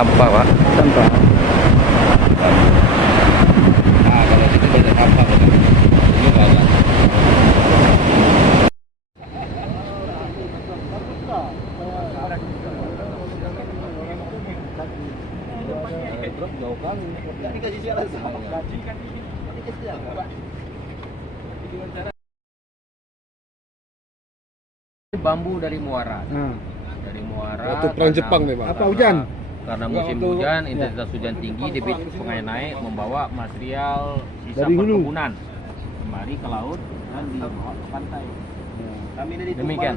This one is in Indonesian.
sampah, Pak. Sampah. Nah, kalau itu banyak sampah, Pak. Ini nggak ada. Jauh kali. Dikasih jalan sama. Dikasih jalan. Bambu dari Muara. Dari Muara. Waktu perang Jepang nih, Pak. Apa hujan? Karena musim hujan, intensitas hujan tinggi, debit sungai naik, membawa material sisa Dari hulu. perkebunan kemari ke laut dan di pantai. Demikian.